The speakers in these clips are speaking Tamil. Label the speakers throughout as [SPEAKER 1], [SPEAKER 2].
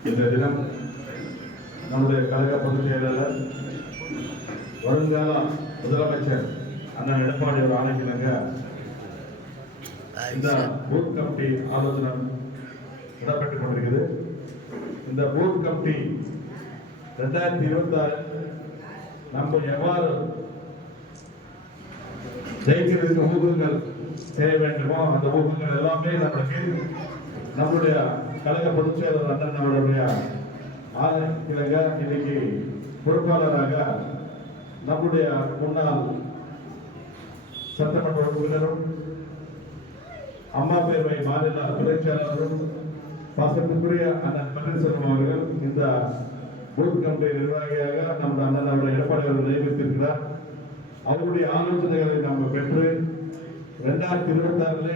[SPEAKER 1] இந்த தினம் நம்முடைய கழக பொதுச் செயலாளர் வருங்கால முதலமைச்சர் அண்ணன் எடப்பாடி ஒரு ஆணைக்கிணங்க இந்த பூத் கமிட்டி ஆலோசனை இடம்பெற்றுக் கொண்டிருக்குது இந்த பூத் கமிட்டி ரெண்டாயிரத்தி இருபத்தி ஆறு நம்ம எவ்வாறு ஜெயிக்கிறதுக்கு ஊகங்கள் செய்ய வேண்டுமோ அந்த ஊகங்கள் எல்லாமே நம்மளுக்கு நம்முடைய கழக பொதுச் செயலர் அண்ணன் அவருடைய ஆதரவிலங்க இன்னைக்கு பொறுப்பாளராக நம்முடைய முன்னாள் சட்டமன்ற உறுப்பினரும் அம்மா பேரவை மாநில துறைச் செயலாளரும் பாசத்துக்குரிய அண்ணன் பன்னீர்செல்வம் அவர்கள் இந்த பூத் கமிட்டி நிர்வாகியாக நம்ம அண்ணன் அவருடைய எடப்பாடி அவர்கள் நியமித்திருக்கிறார். அவருடைய ஆலோசனைகளை நம்ம பெற்று ரெண்டாயிரத்தி இருபத்தி ஆறுல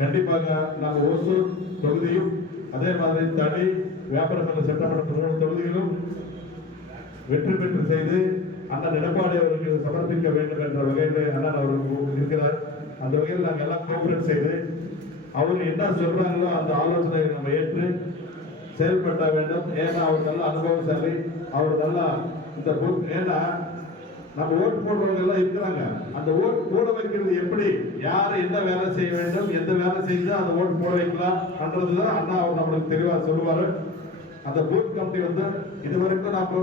[SPEAKER 1] கண்டிப்பாக நம்ம ஓசூர் தொகுதியும் அதே மாதிரி தடி வியாபாரமன்ற சட்டமன்ற மூணு தொகுதிகளும் வெற்றி பெற்று செய்து அண்ணன் எடப்பாடி அவர்களுக்கு சமர்ப்பிக்க வேண்டும் என்ற வகையில் அண்ணன் அவர்கள் இருக்கிறார். அந்த வகையில் நாங்கள் எல்லாம் கோஆபரேட் செய்து அவர் என்ன சொல்றாங்களோ அந்த ஆலோசனையை நம்ம ஏற்று செயல்பட வேண்டும். ஏன்னா அவர் நல்ல அனுபவசாலி. அவர் நல்லா இந்த ஏன்னா நம்ம ஓட்டு போடுறவங்க எல்லாம் இருக்கிறாங்க. அந்த ஓட்டு போட வைக்கிறது எப்படி? யார் எந்த வேலை செய்ய வேண்டும்? எந்த வேலை செஞ்சா அந்த ஓட்டு போட வைக்கலாம் பண்றதுதான் அண்ணா அவர் நம்மளுக்கு தெளிவா சொல்லுவாரு. அந்த பூத் கமிட்டி வந்து இது வரைக்கும் நம்ம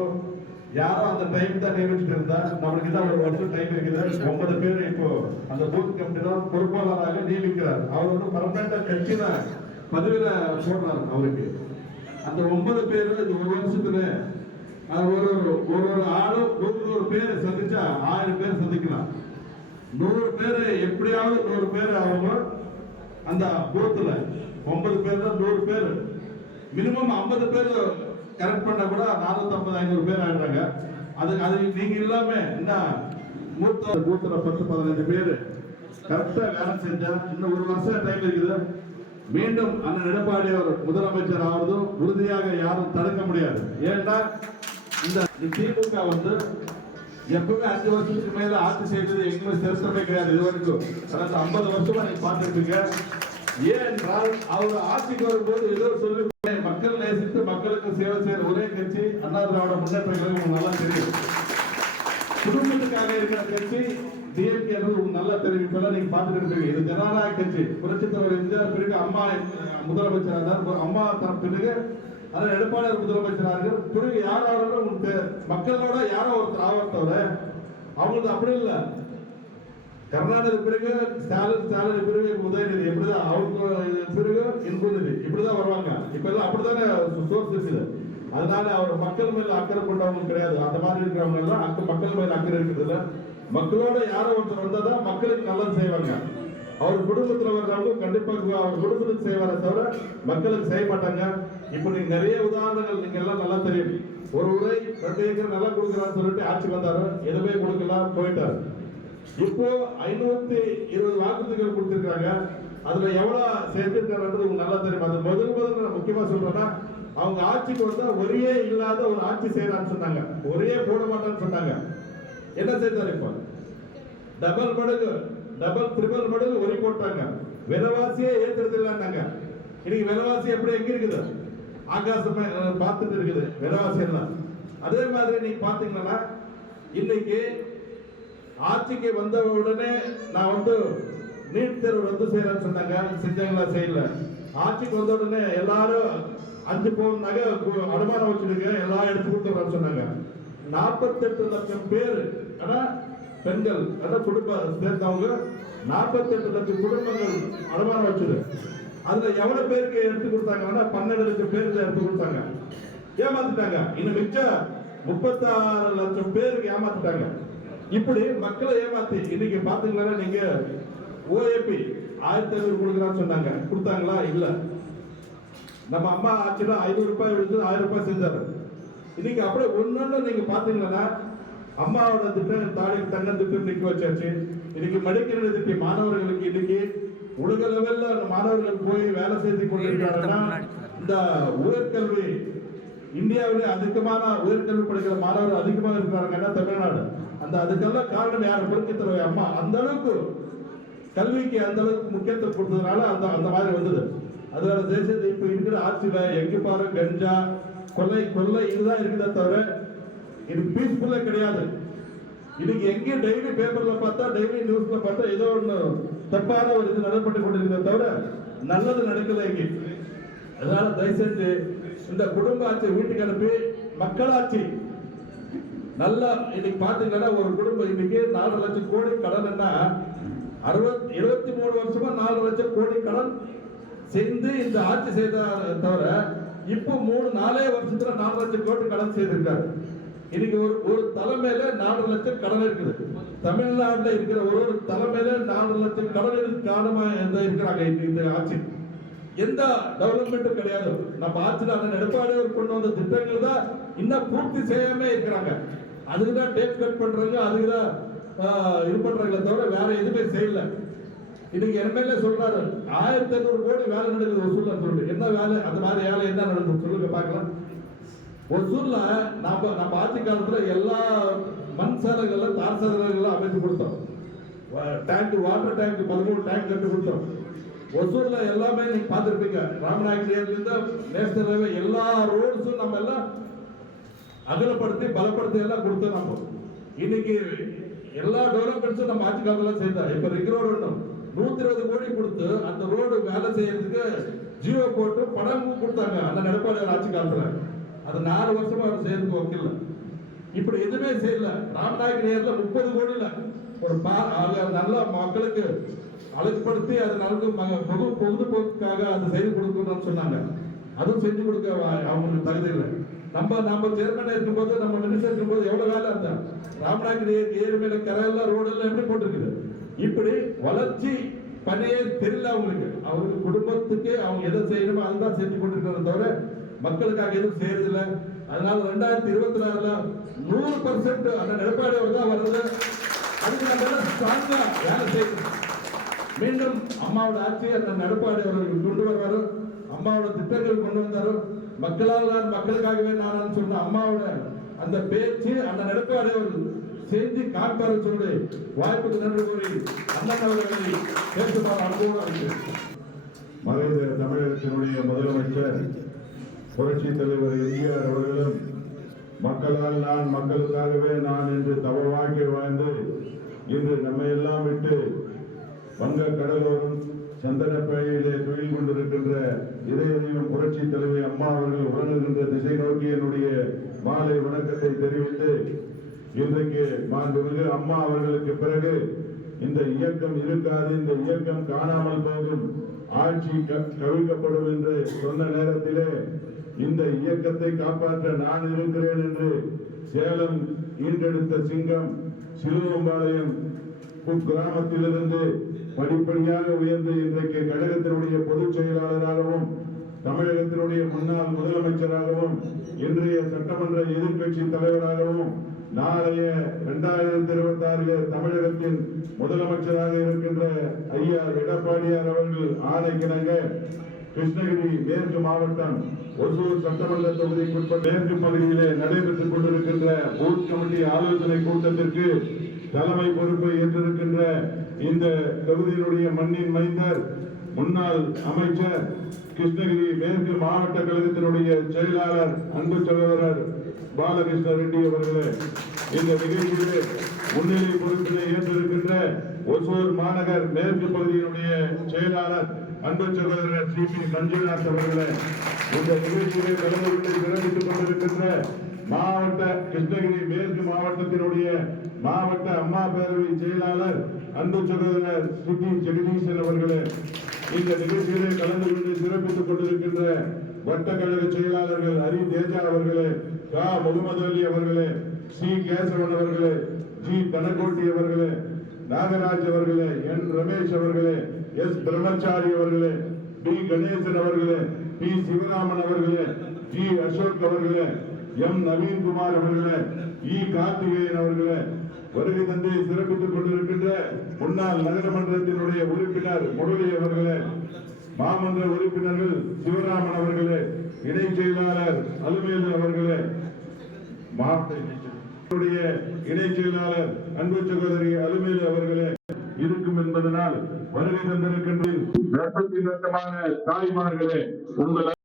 [SPEAKER 1] யாரும் அந்த டைம் தான் நியமிச்சுட்டு இருந்தா நம்மளுக்கு தான் ஒரு வருஷம் டைம் இருக்குது. ஒன்பது பேர் இப்போ அந்த பூத் கமிட்டி தான் பொறுப்பாளராக நியமிக்கிறார். அவர் வந்து பர்மனண்டா கட்சியில பதவியில போடுறாரு அவருக்கு. அந்த ஒன்பது பேர் இந்த ஒரு வருஷத்துல அது ஒரு ஒரு ஒரு ஆளும் நூறு நூறு பேர் சந்திச்சா ஆயிரம் பேர் சந்திக்கலாம் நூறு பேர் எப்படியாவது நூறு பேர் அவங்க அந்த பூத்துல ஒன்பது பேர் தான் நூறு பேர். மினிமம் ஐம்பது பேர் கரெக்ட் பண்ண கூட நானூத்தி ஐம்பது ஐநூறு பேர் ஆயிடுறாங்க. அது அது நீங்க இல்லாம என்ன மூத்த பூத்துல பத்து பதினஞ்சு பேர் கரெக்டா வேலை செஞ்சா இன்னும் ஒரு வருஷம் டைம் இருக்குது. மீண்டும் அண்ணன் எடப்பாடி அவர் முதலமைச்சர் ஆவதும் உறுதியாக யாரும் தடுக்க முடியாது. ஏன்னா இந்த திமுக வந்து எப்பவுமே அஞ்சு வருஷத்துக்கு மேல ஆட்சி செய்தது எங்களுக்கு சரித்திரமே கிடையாது. இது வரைக்கும் கடந்த ஐம்பது வருஷமா நீங்க பார்த்துருப்பீங்க. ஏன் என்றால் அவர் ஆட்சிக்கு வரும்போது ஏதோ சொல்லி மக்கள் நேசித்து மக்களுக்கு சேவை செய்யற ஒரே கட்சி அண்ணா திராவிட முன்னேற்ற கழகம். உங்களுக்கு நல்லா தெரியும். குடும்பத்துக்காக இருக்கிற கட்சி டிஎம்கே உங்களுக்கு நல்லா தெரியும். இப்பெல்லாம் நீங்க பார்த்துட்டு இருப்பீங்க. இது ஜனநாயக கட்சி. புரட்சி தலைவர் எம்ஜிஆர் பிறகு அம்மா முதலமைச்சராக தான் அம்மா பிறகு பிறகு அதான் எடப்பாடியார் முதலமைச்சராக பிறகு யாராலும் உங்களுக்கு மக்களோட யாரோ ஒருத்தர் ஆவர்த்தவர் தவிர அவங்களுக்கு அப்படி இல்லை. கர்நாடக பிறகு ஸ்டாலின் ஸ்டாலின் பிறகு உதயநிதி. எப்படிதான் அவங்க பிறகு இன்புநிதி. இப்படிதான் வருவாங்க. இப்ப எல்லாம் அப்படித்தானே சோர்ஸ் இருக்குது அதனால அவர் மக்கள் மேல அக்கறை கொண்டவங்க கிடையாது. அந்த மாதிரி இருக்கிறவங்க எல்லாம் அக்க மக்கள் மேல அக்கறை இருக்குது இல்லை. மக்களோட யாரோ ஒருத்தர் வந்தாதான் மக்களுக்கு நல்லது செய்வாங்க. அவர் குடும்பத்தில் வர்றவங்க கண்டிப்பாக அவர் குடும்பத்துக்கு செய்வாரே தவிர மக்களுக்கு செய்ய மாட்டாங்க. இப்படி நிறைய உதாரணங்கள் நீங்க எல்லாம் நல்லா தெரியும். ஒரு முறை ரெண்டு ஏக்கர் நல்லா கொடுக்குறான்னு சொல்லிட்டு ஆட்சி வந்தாரு. எதுவுமே கொடுக்கல போயிட்டாரு. இப்போ ஐநூத்தி இருபது வாக்குறுதிகள் கொடுத்திருக்காங்க அதுல எவ்வளவு சேர்த்திருக்காருன்றது உங்களுக்கு நல்லா தெரியும். அது முதல் முதல்ல முக்கியமா சொல்றேன்னா அவங்க ஆட்சிக்கு வந்தா ஒரே இல்லாத ஒரு ஆட்சி செய்யறான்னு சொன்னாங்க. ஒரே போட மாட்டான்னு சொன்னாங்க. என்ன செய்தார் இப்போ? டபுள் மடங்கு டபுள் ட்ரிபிள் மடங்கு ஒரி போட்டாங்க. விலைவாசியே ஏத்துறது இல்லைன்னாங்க இன்னைக்கு விலைவாசி எப்படி எங்க இருக்குது? ஆகாசம் பார்த்துட்டு இருக்குது. விலைவாசி அதே மாதிரி நீங்க பாத்தீங்கன்னா இன்னைக்கு ஆட்சிக்கு வந்த உடனே நான் வந்து நீட் தேர்வு ரத்து செய்யறேன்னு சொன்னாங்க. செஞ்சாங்களா? செய்யல. ஆட்சிக்கு வந்த உடனே எல்லாரும் அஞ்சு பவுன் நகை அடமானம் வச்சிருக்க எல்லாம் எடுத்து கொடுத்துறேன்னு சொன்னாங்க. நாற்பத்தெட்டு லட்சம் பேர் ஆனா பெண்கள் அதான் குடும்ப சேர்ந்தவங்க. நாற்பத்தெட்டு லட்சம் குடும்பங்கள் அடமானம் வச்சிருக்கு அதுல எவ்வளவு பேருக்கு எடுத்து கொடுத்தாங்கன்னா பன்னெண்டு லட்சம் பேருக்கு எடுத்து கொடுத்தாங்க. ஏமாத்திட்டாங்க. இன்னும் மிச்சம் முப்பத்தாறு லட்சம் பேருக்கு ஏமாத்திட்டாங்க. இப்படி மக்களை ஏமாத்தி இன்னைக்கு பாத்தீங்கன்னா நீங்க? ஓஏபி ஆயிரத்தி ஐநூறு கொடுக்குறான்னு சொன்னாங்க. கொடுத்தாங்களா? இல்ல. நம்ம அம்மா ஆச்சுன்னா ஐநூறு ரூபாய் விழுந்து ஆயிரம் ரூபாய் செஞ்சாரு இன்னைக்கு அப்படியே ஒன்னொன்னு நீங்க பாத்தீங்கன்னா அம்மாவோட திட்டம் தாடி தங்க திட்டம் நிக்க வச்சாச்சு. இன்னைக்கு மடிக்கணினி திட்டம் மாணவர்களுக்கு இன்னைக்கு உலக லெவல்ல மாணவர்கள் போய் வேலை செய்து கொண்டிருக்காங்கன்னா இந்த உயர்கல்வி இந்தியாவிலே அதிகமான உயர்கல்வி படிக்கிற மாணவர்கள் அதிகமாக இருக்கிறாங்கன்னா தமிழ்நாடு? அந்த அதுக்கெல்லாம் காரணம் யார்? புரட்சி தலைவர் அம்மா. அந்த அளவுக்கு கல்விக்கு அந்த அளவுக்கு முக்கியத்துவம் கொடுத்ததுனால அந்த அந்த மாதிரி வந்தது. அதனால தேசத்தை இப்ப இருக்கிற ஆட்சியில எங்க பாரு கஞ்சா கொலை கொள்ளை இதுதான் இருக்குதே தவிர இது பீஸ்ஃபுல்லா கிடையாது. இன்னைக்கு எங்க டெய்லி பேப்பர்ல பார்த்தா டெய்லி நியூஸ்ல பார்த்தா ஏதோ ஒண்ணு தப்பான ஒரு இது நடப்பட்டு கொண்டிருக்கிறத தவிர நல்லது நடக்கல இங்க. அதனால தயவு செஞ்சு இந்த குடும்ப ஆட்சி வீட்டுக்கு அனுப்பி மக்களாட்சி நல்லா இன்னைக்கு பாத்தீங்கன்னா ஒரு குடும்பம் இன்னைக்கு நாலு லட்சம் கோடி கடன்னா அறுபத்தி இருபத்தி மூணு வருஷமா நாலு லட்சம் கோடி கடன் சேர்ந்து இந்த ஆட்சி செய்த தவிர இப்போ மூணு நாலே வருஷத்துல நாலு லட்சம் கோடி கடன் செய்திருக்காரு இன்னைக்கு ஒரு ஒரு தலைமையில நாலு லட்சம் கடன் இருக்குது. தமிழ்நாட்டில் இருக்கிற ஒரு ஒரு தலைமையில நாலு லட்சம் கடன் காரணமா இருக்கிறாங்க இந்த- இந்த ஆட்சி? எந்த டெவலப்மெண்ட்டும் கிடையாது. நம்ம ஆட்சியில் அந்த எடப்பாடியார் கொண்டு வந்த திட்டங்கள் தான் இன்னும் பூர்த்தி செய்யாம இருக்கிறாங்க. அதுக்கு தான் டேப் கட் பண்றாங்க அதுக்கு தான் இது பண்றாங்களே தவிர வேற எதுவுமே செய்யல. இன்னைக்கு எம்எல்ஏ சொல்றாரு ஆயிரத்தி ஐநூறு கோடி வேலை நடக்குது ஒசூர்ல சொல்லிட்டு என்ன வேலை? அந்த மாதிரி வேலை என்ன நடக்குது? சொல்லுங்க பார்க்கலாம். ஒசூர்ல நம்ம நம்ம ஆட்சி காலத்துல எல்லா மண் சாலைகள்ல தார் சாலைகள்ல அமைத்து கொடுத்தோம். டேங்க் வாட்டர் டேங்க் பதிமூணு டேங்க் கட்டி கொடுத்தோம். ஒசூர்ல எல்லாமே நீங்க பார்த்துருப்பீங்க. ராமநாயக்கர்ல நேஷனல் ஹைவே எல்லா ரோட்ஸும் நம்ம எல்லாம் அகலப்படுத்தி பலப்படுத்தி எல்லாம் கொடுத்தோம் நம்ம. இன்னைக்கு எல்லா டெவலப்மெண்ட்ஸும் நம்ம ஆட்சி காலத்துல செய்தார். இப்ப ரிங் ரோடு ஒன்றும் நூத்தி இருபது கோடி கொடுத்து அந்த ரோடு வேலை செய்யறதுக்கு ஜியோ போட்டு படமும் கொடுத்தாங்க. அந்த எடப்பாடி ஆட்சி காலத்துல. அது நாலு வருஷமா அவர் செய்யறதுக்கு வக்கில்ல இப்படி எதுவுமே செய்யல. ராம்நாயக் நேர்ல முப்பது கோடியில ஒரு பா நல்ல மக்களுக்கு அழகுபடுத்தி அது நல்ல ம- பொது பொழுதுபோக்குக்காக அது செய்து கொடுக்கணும்னு சொன்னாங்க. அதுவும் செஞ்சு கொடுக்க அவங்களுக்கு தகுதி இல்லை. நம்ம நம்ம சேர்மனா இருக்கும்போது நம்ம மினிஸ்டர் இருக்கும்போது எவ்வளவு வேலை இருந்தா? ராமநாயக் ஏரி கரையெல்லாம் ரோடு எல்லாம் எப்படி போட்டிருக்குது. இப்படி வளர்ச்சி பணியே தெரியல அவங்களுக்கு. அவங்க குடும்பத்துக்கு அவங்க எதை செய்யணுமோ அதுதான் செஞ்சு கொண்டிருக்கிறத தவிர மக்களுக்காக எதுவும் செய்யறதில்ல? அதனால ரெண்டாயிரத்தி இருபத்தி நாலுல நூறு பர்சன்ட் அந்த எடப்பாடி தான் வருது அதுக்கு நம்ம ஸ்ட்ராங்கா வேலை செய்யணும். மீண்டும் அம்மாவோட ஆட்சி அந்த எடப்பாடி அவர்கள் கொண்டு வருவாரு. அம்மாவோட திட்டங்கள் கொண்டு வந்தாரு. மக்களால் நான் மக்களுக்காகவே நான் சொன்ன அம்மாவோட அந்த பேச்சு அந்த எடப்பாடி அவர்கள் செஞ்சு காப்பாரு சொல்லி வாய்ப்புக்கு நன்றி கூறி அண்ணன் அவர்களை பேசுமாறு அனுபவம் அளிக்கிறேன்
[SPEAKER 2] மறைந்த தமிழகத்தினுடைய முதலமைச்சர் புரட்சி தலைவர் எம்ஜிஆர் அவர்களும் மக்களால் நான் மக்களுக்காகவே நான் என்று தவ வாழ்க்கை வாழ்ந்து இன்று நம்மை எல்லாம் விட்டு வங்க கடலோரம் சந்தனப்பேழையிலே தொழில் கொண்டிருக்கின்ற இதயதெய்வம் புரட்சி தலைவி அம்மா அவர்கள் உறங்குகின்ற திசை நோக்கி என்னுடைய மாலை வணக்கத்தை தெரிவித்து இன்றைக்கு மாண்புமிகு அம்மா அவர்களுக்கு பிறகு இந்த இயக்கம் இருக்காது இந்த இயக்கம் காணாமல் போகும் ஆட்சி கவிழ்க்கப்படும் என்று சொன்ன நேரத்திலே இந்த இயக்கத்தை காப்பாற்ற நான் இருக்கிறேன் என்று சேலம் ஈன்றெடுத்த சிங்கம் சிலுவம்பாளையம் குக்கிராமத்திலிருந்து படிப்படியாக உயர்ந்து இன்றைக்கு கழகத்தினுடைய பொதுச் செயலாளராகவும் தமிழகத்தினுடைய முன்னாள் முதலமைச்சராகவும் இன்றைய சட்டமன்ற எதிர்க்கட்சி தலைவராகவும் நாளைய இரண்டாயிரத்தி இருபத்தி ஆறு தமிழகத்தின் முதலமைச்சராக இருக்கின்ற ஐயா எடப்பாடியார் அவர்கள் ஆணைக்கிணங்க கிருஷ்ணகிரி மேற்கு மாவட்டம் ஒசூர் சட்டமன்ற தொகுதிக்குட்பட்ட மேற்கு பகுதியிலே நடைபெற்றுக் கொண்டிருக்கின்ற பூத் கமிட்டி ஆலோசனை கூட்டத்திற்கு தலைமை பொறுப்பை ஏற்றிருக்கின்ற இந்த தொகுதியினுடைய மண்ணின் மைந்தர் முன்னாள் அமைச்சர் கிருஷ்ணகிரி மேற்கு மாவட்ட கழகத்தினுடைய செயலாளர் அன்பு சகோதரர் பாலகிருஷ்ண ரெட்டி அவர்களே இந்த நிகழ்ச்சியிலே முன்னிலை பொறுப்பினை ஏற்றிருக்கின்ற ஒசூர் மாநகர் மேற்கு பகுதியினுடைய செயலாளர் அன்பு சகோதரர் சி பி மஞ்சுநாத் அவர்களே இந்த நிகழ்ச்சியிலே கலந்து கொண்டு சிறப்பித்துக் கொண்டிருக்கின்ற மாவட்ட கிருஷ்ணகிரி மேற்கு மாவட்டத்தினுடைய மாவட்ட அம்மா பேரவை செயலாளர் அன்பு சகோதரர் சுட்டி ஜெகதீசன் அவர்களே இந்த நிகழ்ச்சியிலே கலந்து கொண்டு சிறப்பித்துக் கொண்டிருக்கின்ற வட்டக்கழக செயலாளர்கள் ஹரி தேஜா அவர்களே கா. முகமது அலி அவர்களே சி. கேசவன் அவர்களே ஜி. தனக்கோட்டி அவர்களே நாகராஜ் அவர்களே என் ரமேஷ் அவர்களே எஸ் பிரம்மச்சாரி அவர்களே பி கணேசன் அவர்களே பி சிவராமன் அவர்களே ஜி அசோக் அவர்களே எம் நவீன்குமார் அவர்களே இ கார்த்திகேயன் அவர்களே வருகை தந்தையை சிறப்பித்துக் கொண்டிருக்கின்ற முன்னாள் நகரமன்றத்தினுடைய உறுப்பினர் முரளி அவர்களே மாமன்ற உறுப்பினர்கள் சிவராமன் அவர்களே இணைச் செயலாளர் அலுமேலு அவர்களே மாவட்ட இணைச் செயலாளர் இணைச் செயலாளர் அன்பு சகோதரி அலுமேலு அவர்களே இருக்கும் என்பதனால் வருகை தந்திருக்கின்ற தாய்மார்களே உங்கள்